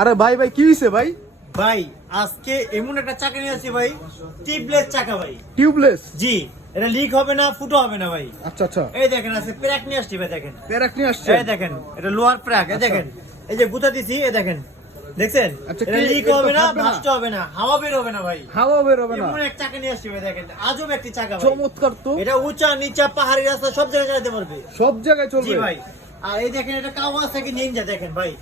আরে ভাই ভাই কি হইছে ভাই? ভাই আজকে এমন একটা চাকা নিয়ে আসছি ভাই, টিউবলেস চাকা ভাই। টিউবলেস? জি, এটা লিক হবে না, ফুটো হবে না ভাই। আচ্ছা আচ্ছা। এই দেখেন আছে প্র্যাক নিয়ে আসছি ভাই, দেখেন পেরাক নিয়ে আসছে। এই দেখেন, এটা লোয়ার প্র্যাক। এই দেখেন, এই যে গুতা দিছি, এই দেখেন, দেখছেন? আচ্ছা, এটা লিক এটা হবে না, ফাটবে না? নষ্ট হবে না, হাওয়া বের হবে না ভাই। হাওয়া বের হবে না? এমন এক চাকা নিয়ে আসছি ভাই, দেখেন আজব একটি চাকা ভাই। চমৎকার তো। এটা উঁচা নিচা পাহাড়ি রাস্তা সব জায়গায় যেতে পারবে। সব জায়গায় জি চলবে ভাই। আর এই দেখেন, এটা কাওয়াসাকি নিনজা, দেখেন ভাই,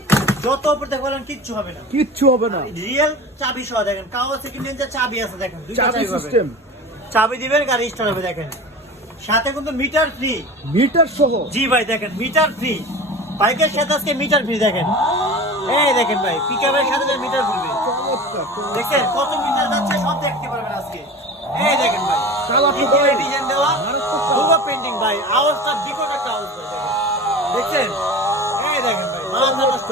যত উপর থেকে বলেন কিচ্ছু হবে না। কিচ্ছু হবে না। রিয়েল চাবি সহ, দেখেন কাওয়াসাকি নিনজা চাবি আছে, দেখেন দুইটা চাবি চাবি পাবেন। সিস্টেম? চাবি দিবেন, গাড়ি স্টার্ট হবে। দেখেন সাথে কিন্তু মিটার ফ্রি। মিটার সহ? জি ভাই, দেখেন মিটার ফ্রি। বাইকের সাথে আজকে মিটার ফ্রি। দেখেন এই দেখেন ভাই, পিকআপের সাথে মিটার ফ্রি। চমৎকার। দেখেন কত মিটার যাচ্ছে সব দেখতে পারবেন আজকে। এই দেখেন ভাই, কালার তো ইঞ্জিনের ভাই ডিজাইন দেওয়া, মারাত্মক পুরো কালার। পেন্টিং ভাই, আওয়াজটা বিকট একটা আওয়াজ ভাই। দেখেন, দেখছেন? এই দেখেন ভাই, মাথা নষ্ট।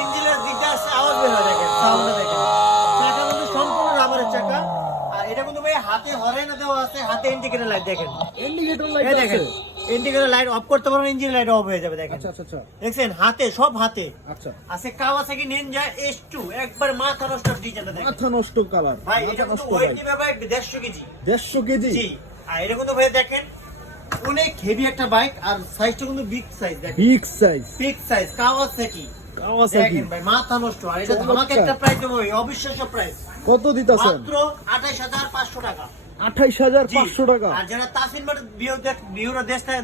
ইঞ্জিনের দিকটা আসছে, আওয়াজ বের হয়, দেখেন সাউন্ডটা দেখেন। চাকা কিন্তু সম্পূর্ণ রাবারের চাকা। আর এটা কিন্তু ভাই হাতে হরেনা দেওয়া আছে, হাতে ইন্ডিকেটর লাইট। দেখেন ইন্ডিকেটর এই লাইট আছে? দেখেন, ইন্ডিকেটর লাইট অফ করতে পারবেন, ইঞ্জিন লাইট অফ হয়ে যাবে। দেখেন আচ্ছা আচ্ছা আচ্ছা দেখছেন, হাতে সব হাতে আচ্ছা। আছে কাওয়াসাকি নিনজা S2, একবার মাথা নষ্ট ডিজাইনটা দেখেন মাথা নষ্ট কালার। ভাই। এটা মাথা কিন্তু নষ্ট ওয়েট ভাই। দিবে ভাই 150 কেজি। 150 কেজি? জি। আর এটা কিন্তু ভাই দেখেন অনেক হেভি একটা বাইক, আর সাইজটা কিন্তু বিগ সাইজ। দেখেন big size. Big size Kawasaki. Kawasaki. দেখেন ভাই, মাথা নষ্ট। আর এটা চমৎকার। ধামাকা একটা প্রাইস দেবো ভাই, অবিশ্বাস্য প্রাইস। কত দিতাছেন? মাত্র 28500 টাকা। 28500 টাকা? আর যারা তাসিন ভিউরা দেশ থেকে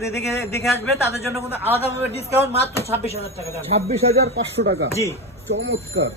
দেখে আসবে, তাদের জন্য কিন্তু আলাদাভাবে ডিসকাউন্ট, মাত্র 26000 টাকা দাম। 26500 টাকা? জি। চমৎকার।